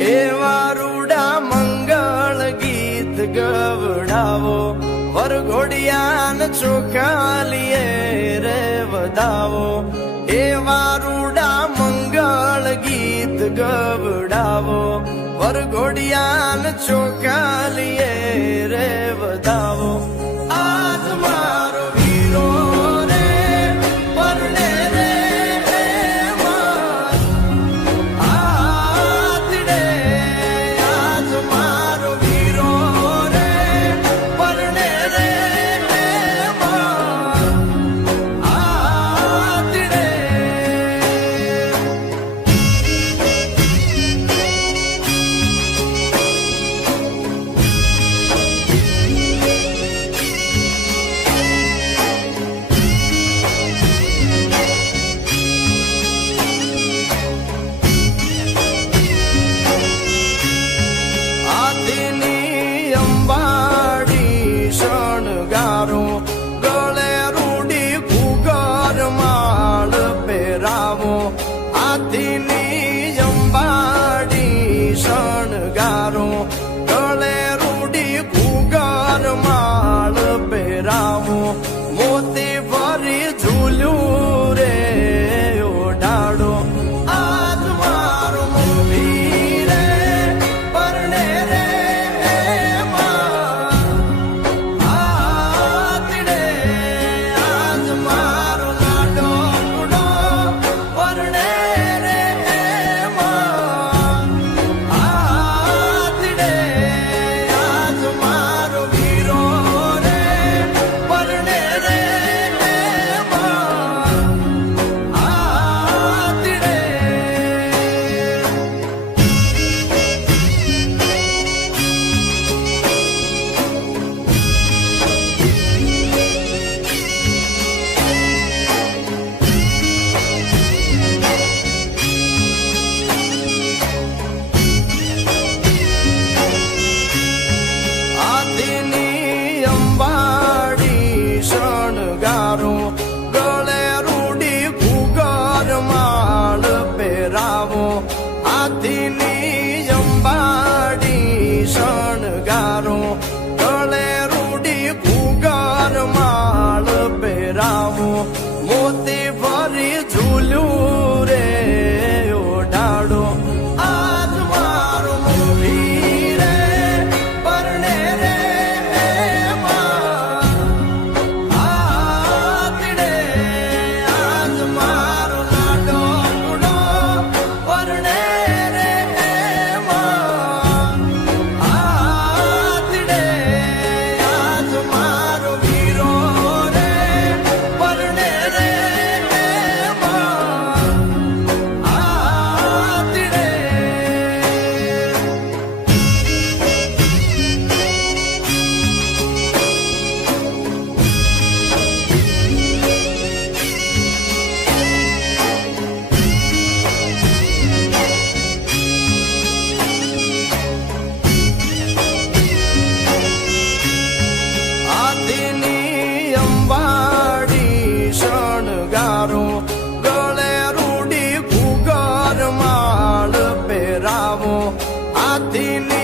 એવા રૂડા મંગળ ગીત ગવડાવો, વરઘોડિયાન ચોખાલીએ રે વધાવો. એવા રૂડા મંગળ ગીત ગવડાવો, વરઘોડિયાન ચોખાલીએ રે વધાવો. આજ મારો વીરો રે પરણે રે આતડે, આજ મારો વીરો રે પરણે રે આતડે. આદિની અંબાડી શણગારો, ગળે રૂડી ઘૂઘર માળ પહેરાવો. આદિની અંબાડી શણગારો, ગળે રૂડી ઘૂઘર માળ પહેરાવો. મોતી ભરી ઝૂલ્યું રે ઓઢાડો, આજ મારો મોવી રે પરણે રે આતડે, આજ મારો લાડો કુડો પરણે રે આતડે, આજ મારો વીરો રે પરણે રે આતડે. આદિની અંબાડી શણગારો, ગળે રૂડી ઘૂઘર માળ પહેરાવો. આદિની અંબાડી શણગારો, ગળે રૂડી ઘૂઘર માળ પહેરાવો. મોતી ભરી ઝૂલ્યું રે ઓઢાડો, આજ મારો મોવી રે પરણે રે આતડે, આજ મારો લાડો કુડો પરણે રે આતડે, આજ મારો વીરો રે પરણે રે આતડે. આદિની અંબાડી શણગારો, ગળે રૂડી ઘૂઘર માળ પહેરાવો. આદિની